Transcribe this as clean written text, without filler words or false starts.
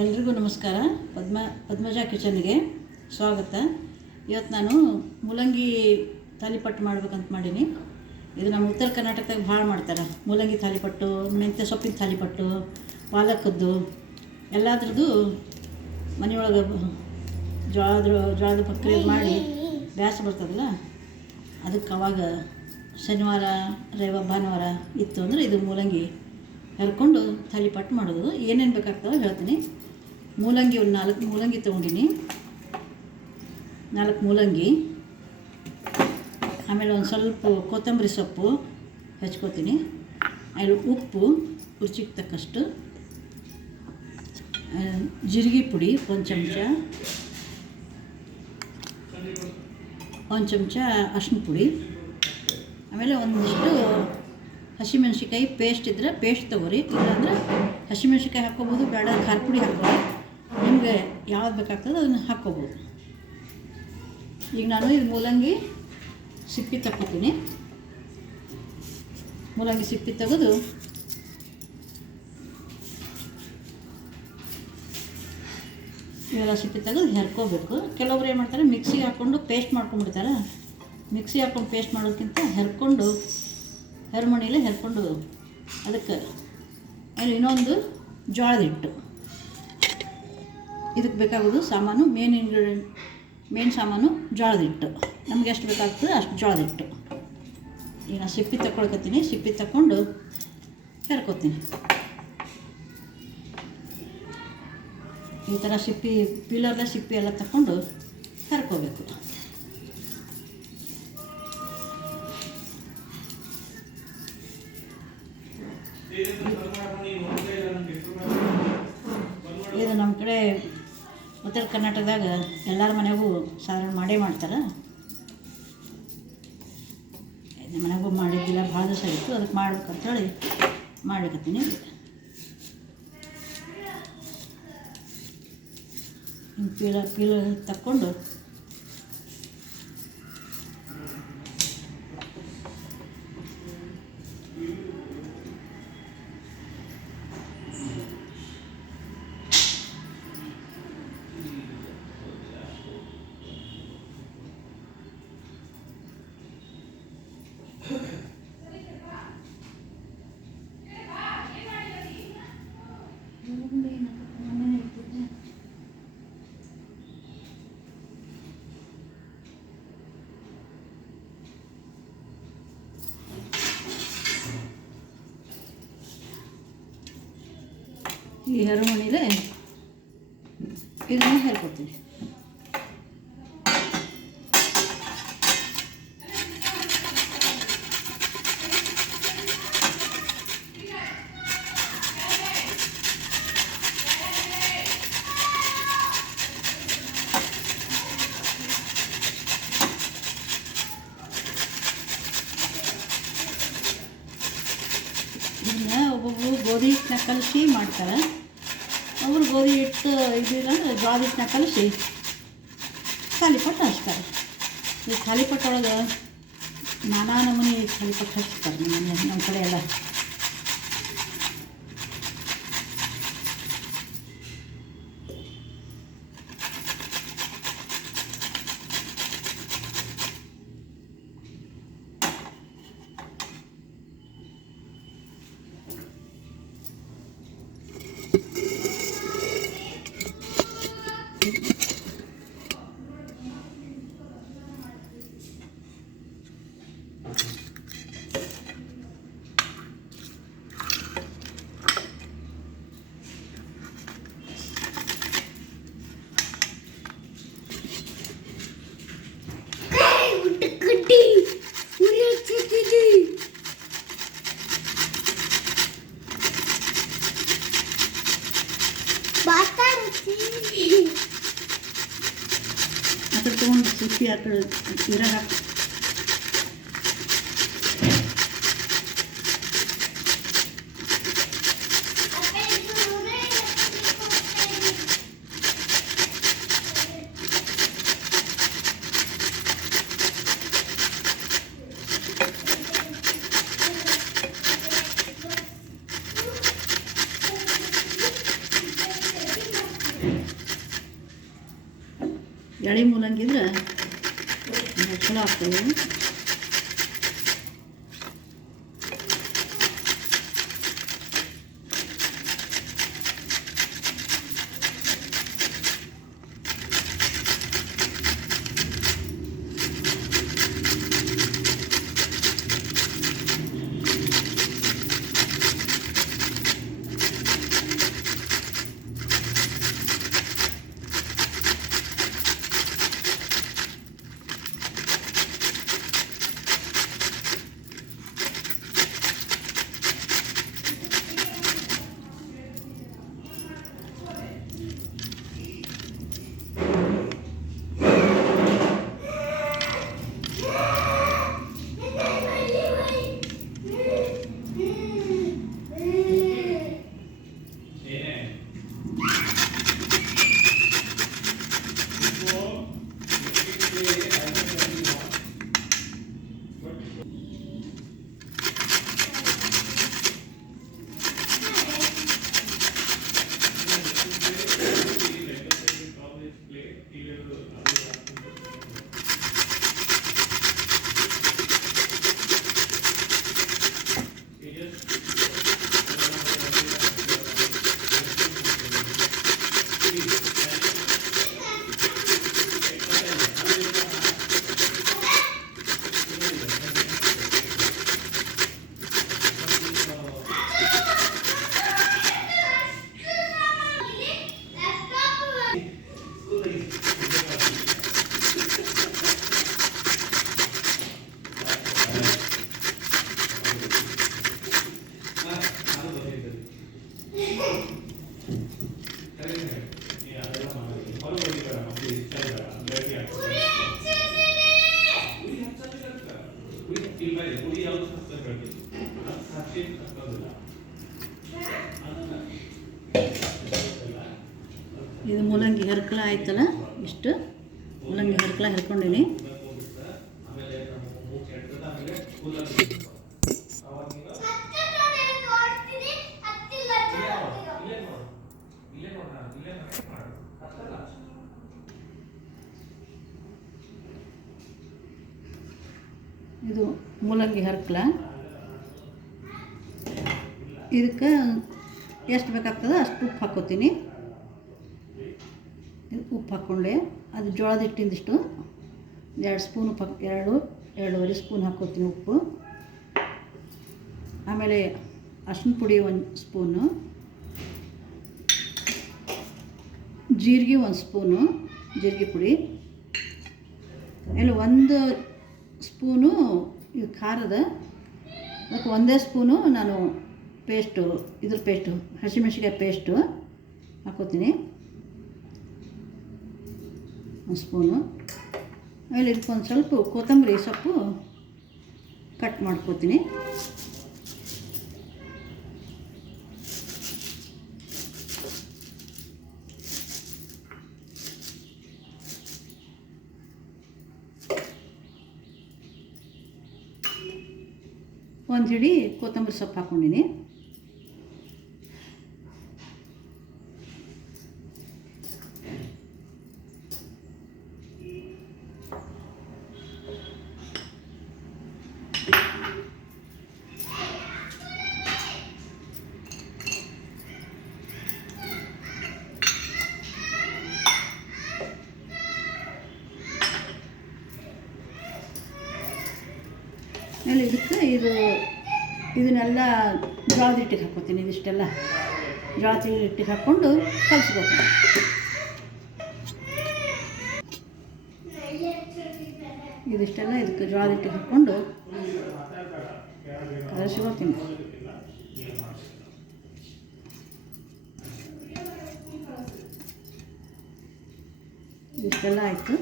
ಎಲ್ರಿಗೂ ನಮಸ್ಕಾರ. ಪದ್ಮಜಾ ಕಿಚನ್ಗೆ ಸ್ವಾಗತ. ಇವತ್ತು ನಾನು ಮೂಲಂಗಿ ತಾಲಿಪಟ್ಟು ಮಾಡ್ಬೇಕಂತ ಮಾಡೀನಿ. ಇದು ನಮ್ಮ ಉತ್ತರ ಕರ್ನಾಟಕದಾಗ ಭಾಳ ಮಾಡ್ತಾರೆ. ಮೂಲಂಗಿ ತಾಲಿಪಟ್ಟು, ಮೆಂತ್ಯ ಸೊಪ್ಪಿನ ತಾಲಿಪಟ್ಟು, ಪಾಲಕದ್ದು ಎಲ್ಲದ್ರದ್ದು ಮನೆಯೊಳಗೆ ಜೋಳದ ಪಕ್ಕರಿ ಮಾಡಿ ಬ್ಯಾಸ ಬರ್ತದಲ್ಲ, ಅದಕ್ಕೆ ಅವಾಗ ಶನಿವಾರ ಭಾನುವಾರ ಇತ್ತು ಅಂದರೆ ಇದು ಮೂಲಂಗಿ ಹರ್ಕೊಂಡು ತಾಲಿಪಟ್ಟು ಮಾಡೋದು. ಏನೇನು ಬೇಕಾಗ್ತವೆ ಹೇಳ್ತೀನಿ. ಮೂಲಂಗಿ ಒಂದು 4 ಮೂಲಂಗಿ ತೊಗೊಂಡಿನಿ. 4 ಮೂಲಂಗಿ, ಆಮೇಲೆ ಒಂದು ಸ್ವಲ್ಪ ಕೊತ್ತಂಬರಿ ಸೊಪ್ಪು ಹೆಚ್ಕೋತೀನಿ. ಆಮೇಲೆ ಉಪ್ಪು ರುಚಿಗೆ ತಕ್ಕಷ್ಟು, ಜೀರಿಗೆ ಪುಡಿ ಒಂದು ಚಮಚ ಅರಿಶಿನ ಪುಡಿ, ಆಮೇಲೆ ಒಂದಿಷ್ಟು ಹಸಿಮೆಣ್ಸಿಕಾಯಿ ಪೇಸ್ಟ್ ಇದ್ದರೆ ಪೇಸ್ಟ್ ತೊಗೊರಿ, ಇಲ್ಲಾಂದ್ರೆ ಹಸಿಮೆಣ್ಸಿಕಾಯಿ ಹಾಕ್ಕೋಬೋದು, ಬೇಡ ಖಾರ ಪುಡಿ ಹಾಕ್ಬೋದು, ನಿಮಗೆ ಯಾವ್ದು ಬೇಕಾಗ್ತದೆ ಅದನ್ನು ಹಾಕ್ಕೋಬೋದು. ಈಗ ನಾನು ಇದು ಮೂಲಂಗಿ ಸಿಪ್ಪಿ ತಕ್ಕೋತೀನಿ. ಮೂಲಂಗಿ ಸಿಪ್ಪಿ ತೆಗೆದು ಇವೆಲ್ಲ ಸಿಪ್ಪಿ ತೆಗೆದು ಹೆರ್ಕೋಬೇಕು. ಕೆಲವೊಬ್ರು ಏನು ಮಾಡ್ತಾರೆ, ಮಿಕ್ಸಿಗೆ ಹಾಕ್ಕೊಂಡು ಪೇಸ್ಟ್ ಮಾಡ್ಕೊಂಡ್ಬಿಡ್ತಾರೆ. ಮಿಕ್ಸಿ ಹಾಕ್ಕೊಂಡು ಪೇಸ್ಟ್ ಮಾಡೋದಕ್ಕಿಂತ ಹೆರ್ಮಣಿಲೇ ಹೆರ್ಕೊಂಡು ಅದಕ್ಕೆ. ಆಮೇಲೆ ಇನ್ನೊಂದು ಜೋಳದ ಹಿಟ್ಟು. ಇದಕ್ಕೆ ಬೇಕಾಗೋದು ಸಾಮಾನು, ಮೇನ್ ಸಾಮಾನು ಜೋಳದ ಹಿಟ್ಟು. ನಮ್ಗೆ ಎಷ್ಟು ಬೇಕಾಗ್ತದೆ ಅಷ್ಟು ಜೋಳದ ಹಿಟ್ಟು. ಈಗ ನಾನು ಸಿಪ್ಪಿ ತಗೊಳ್ಕೊತೀನಿ. ಸಿಪ್ಪಿ ತಗೊಂಡು ಹೆರ್ಕೋತೀನಿ. ಈ ಥರ ಸಿಪ್ಪಿ ಪೀಲರ್ದ ಸಿಪ್ಪಿ ಎಲ್ಲ ತಗೊಂಡು ಹೆರ್ಕೋಬೇಕು. ಇದು ನಮ್ಮ ಕಡೆ ಉತ್ತರ ಕರ್ನಾಟಕದಾಗ ಎಲ್ಲರ ಮನೆಗೂ ಸಾಧಾರಣ ಮಾಡೇ ಮಾಡ್ತಾರೆ. ನಮ್ಮ ಮನೆಗೂ ಮಾಡಿದ್ದಿಲ್ಲ, ಭಾಳ ದಿವಸ ಆಗಿತ್ತು, ಅದಕ್ಕೆ ಮಾಡ್ಬೇಕಂತೇಳಿ ಮಾಡ್ಲಿಕತ್ತೀನಿ. ಪೀಲರ್ ತಕ್ಕೊಂಡು ಈ ಹೆರಮಣಿಲೇ ಇದನ್ನು ಹೆರ್ಕೊತೀನಿ. ಇದನ್ನ ಒಬ್ಬೊಬ್ಬರು ಗೋಧಿ ಹಿಟ್ಟನ್ನ ಕಲಸಿ ಮಾಡ್ತಾರೆ. ಅವರು ಗೋಧಿ ಹಿಟ್ಟು ಇದಿಲ್ಲ ಅಂದರೆ ಜೋಳದ ಹಿಟ್ಟನ್ನ ಕಲಸಿ ತಾಲಿಪಟ್ಟು ಹಚ್ತಾರೆ. ಈ ತಾಲಿಪಟ್ಟೊಳಗೆ ನಾನಾ ನಮೂನಿ ತಾಲಿಪಟ್ಟು ಹಚ್ತಾರೆ ನಮ್ಮ ಕಡೆ ಎಲ್ಲ. ಅದ್ರ ತೊಗೊಂಡು ಸಿಪ್ಪಿ ಆ ಕಡೆ ಇರ ಹಾಕಿ ಎಳೆ ಮೂಲಂಗಿ ಇದ್ರೆ ಚಲೋ ಆಗ್ತವೆ. ಇದು ಮೂಲಂಗಿ ಹರ್ಕಳ ಆಯ್ತಲ್ಲ, ಇಷ್ಟು ಮೂಲಂಗಿ ಹರ್ಕಳ ಹರ್ಕೊಂಡೀನಿ. ಇದು ಮೂಲಂಗಿ ಹರ್ಕಳ. ಇದಕ್ಕೆ ಎಷ್ಟು ಬೇಕಾಗ್ತದೆ ಅಷ್ಟು ಉಪ್ಪು ಹಾಕ್ಕೋತೀನಿ. ಉಪ್ಪು ಹಾಕ್ಕೊಂಡೆ, ಅದು ಜೋಳದ ಹಿಟ್ಟಿಂದಿಷ್ಟು 2 ಸ್ಪೂನ್ ಉಪ್ಪು ಎರಡೂವರೆ ಸ್ಪೂನ್ ಹಾಕ್ಕೋತೀನಿ ಉಪ್ಪು. ಆಮೇಲೆ ಅರಿಶಿನ ಪುಡಿ 1 ಸ್ಪೂನು, ಜೀರಿಗೆ 1 ಸ್ಪೂನು ಜೀರಿಗೆ ಪುಡಿ, ಆಮೇಲೆ 1 ಸ್ಪೂನು ಇದು ಖಾರದ, ಅದಕ್ಕೆ 1 ಸ್ಪೂನು ನಾನು ಪೇಸ್ಟು ಹಸಿಮೆಣಸಿನ್ಕಾಯಿ ಪೇಸ್ಟು ಹಾಕ್ಕೋತೀನಿ 1 ಸ್ಪೂನು. ಆಮೇಲೆ ಇದಕ್ಕೊಂದು ಸ್ವಲ್ಪ ಕೊತ್ತಂಬರಿ ಸೊಪ್ಪು ಕಟ್ ಮಾಡ್ಕೋತೀನಿ. ಒಂದು ಹಿಡಿ ಕೊತ್ತಂಬರಿ ಸೊಪ್ಪು ಹಾಕ್ಕೊಂಡಿನಿ. ಆಮೇಲೆ ಇದಕ್ಕೆ ಇದನ್ನೆಲ್ಲ ಜೋಳದ ಹಿಟ್ಟಿಗೆ ಹಾಕ್ಕೋತೀನಿ. ಇದಿಷ್ಟೆಲ್ಲ ಜೋಳದ ಹಿಟ್ಟಿಗೆ ಹಾಕ್ಕೊಂಡು ಕಲಿಸ್ಬೇಕು. ಇದಿಷ್ಟೆಲ್ಲ ಇದಕ್ಕೆ ಜೋಳದ ಹಿಟ್ಟಿಗೆ ಹಾಕ್ಕೊಂಡು ಕಲಿಸ್ಕೋತೀನಿ. ಇದಿಷ್ಟೆಲ್ಲ ಆಯಿತು.